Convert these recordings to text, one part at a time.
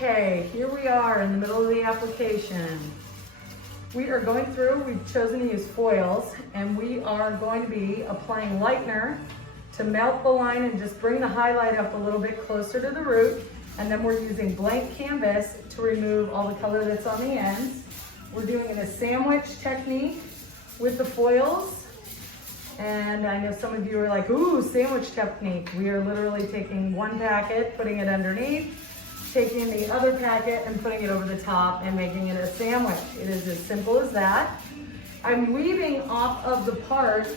Okay, here we are in the middle of the application. We are going through, we've chosen to use foils, and we are going to be applying lightner to melt the line and just bring the highlight up a little bit closer to the root. And then we're using blank canvas to remove all the color that's on the ends. We're doing it in a sandwich technique with the foils. And I know some of you are like, ooh, sandwich technique. We are literally taking one packet, putting it underneath, taking the other packet and putting it over the top and making it a sandwich. It is as simple as that. I'm weaving off of the part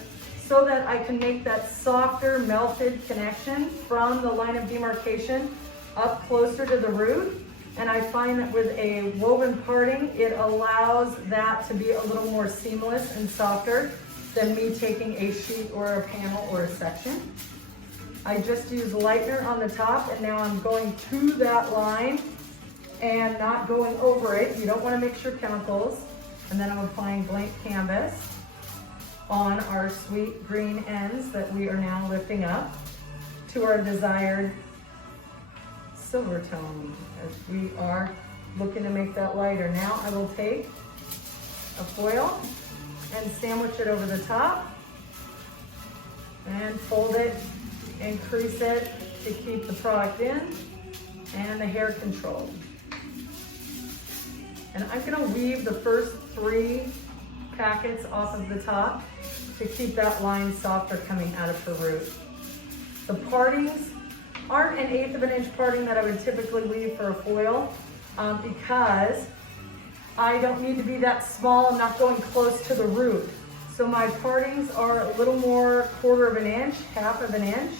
so that I can make that softer melted connection from the line of demarcation up closer to the root. And I find that with a woven parting, it allows that to be a little more seamless and softer than me taking a sheet or a panel or a section. I just used lightner on the top, and now I'm going to that line and not going over it. You don't want to mix your chemicals. And then I'm applying blank canvas on our sweet green ends that we are now lifting up to our desired silver tone as we are looking to make that lighter. Now I will take a foil and sandwich it over the top and fold it, increase it to keep the product in and the hair controlled. And I'm gonna weave the first 3 packets off of the top to keep that line softer coming out of the root. The partings aren't an 1/8 of an inch parting that I would typically weave for a foil because I don't need to be that small. I'm not going close to the root. So my partings are a little more 1/4 of an inch, 1/2 of an inch,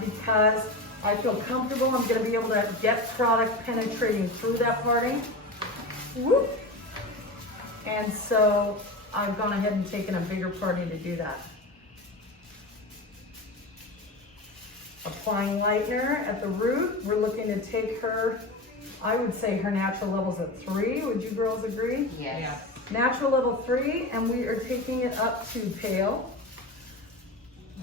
because I feel comfortable. I'm gonna be able to get product penetrating through that parting. Whoop. And so I've gone ahead and taken a bigger parting to do that. Applying lightner at the root. We're looking to take her, I would say her natural level's at 3. Would you girls agree? Yes. Yeah. Natural level 3, and we are taking it up to pale.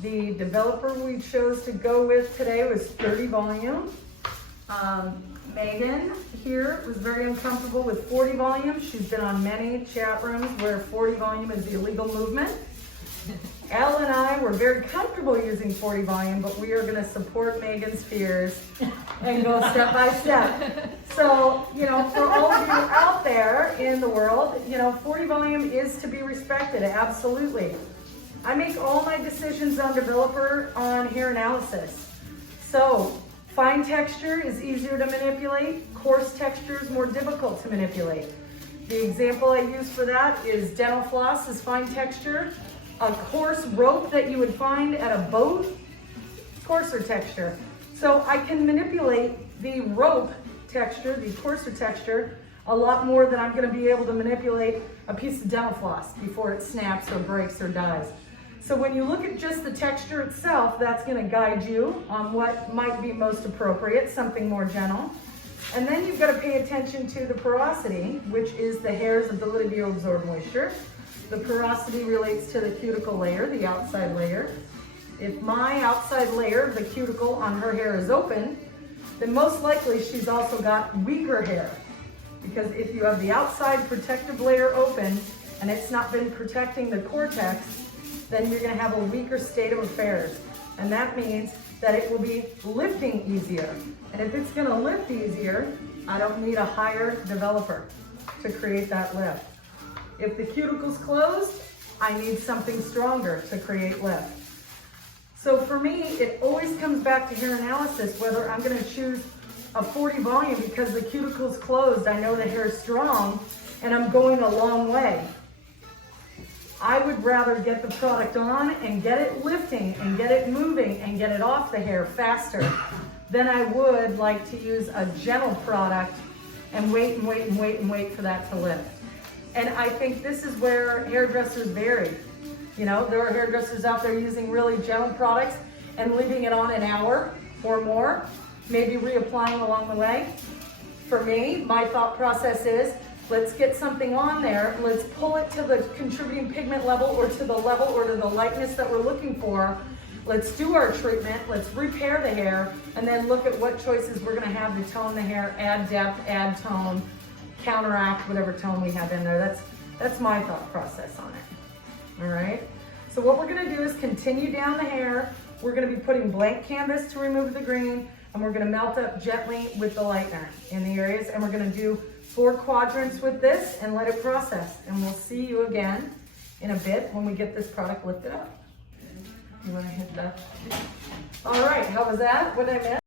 The developer we chose to go with today was 30 volume. Megan here was very uncomfortable with 40 volume. She's been on many chat rooms where 40 volume is the illegal movement. Elle and I were very comfortable using 40 volume, but we are gonna support Megan's fears and go step by step. So, you know, for all of you out there in the world, you know, 40 volume is to be respected, absolutely. I make all my decisions on developer on hair analysis. So, fine texture is easier to manipulate, coarse texture is more difficult to manipulate. The example I use for that is dental floss is fine texture. A coarse rope that you would find at a boat, coarser texture. So I can manipulate the rope texture, the coarser texture, a lot more than I'm gonna be able to manipulate a piece of dental floss before it snaps or breaks or dies. So when you look at just the texture itself, that's gonna guide you on what might be most appropriate, something more gentle. And then you've gotta pay attention to the porosity, which is the hair's ability to absorb moisture. The porosity relates to the cuticle layer, the outside layer. If my outside layer, the cuticle on her hair is open, then most likely she's also got weaker hair. Because if you have the outside protective layer open and it's not been protecting the cortex, then you're gonna have a weaker state of affairs. And that means that it will be lifting easier. And if it's gonna lift easier, I don't need a higher developer to create that lift. If the cuticle's closed, I need something stronger to create lift. So for me, it always comes back to hair analysis, whether I'm gonna choose a 40 volume because the cuticle's closed, I know the hair is strong, and I'm going a long way. I would rather get the product on and get it lifting and get it moving and get it off the hair faster than I would like to use a gentle product and wait and wait and wait and wait for that to lift. And I think this is where hairdressers vary. You know, there are hairdressers out there using really gentle products and leaving it on an hour or more, maybe reapplying along the way. For me, my thought process is, let's get something on there, let's pull it to the contributing pigment level or to the level or to the lightness that we're looking for, Let's do our treatment, let's repair the hair, and then look at what choices we're gonna have to tone the hair, add depth, add tone, counteract whatever tone we have in there. That's my thought process on it, all right? So what we're gonna do is continue down the hair. We're gonna be putting blank canvas to remove the green, and we're gonna melt up gently with the lightener in the areas, and we're gonna do 4 quadrants with this and let it process. And we'll see you again in a bit when we get this product lifted up. You wanna hit that? All right, how was that? What did I miss?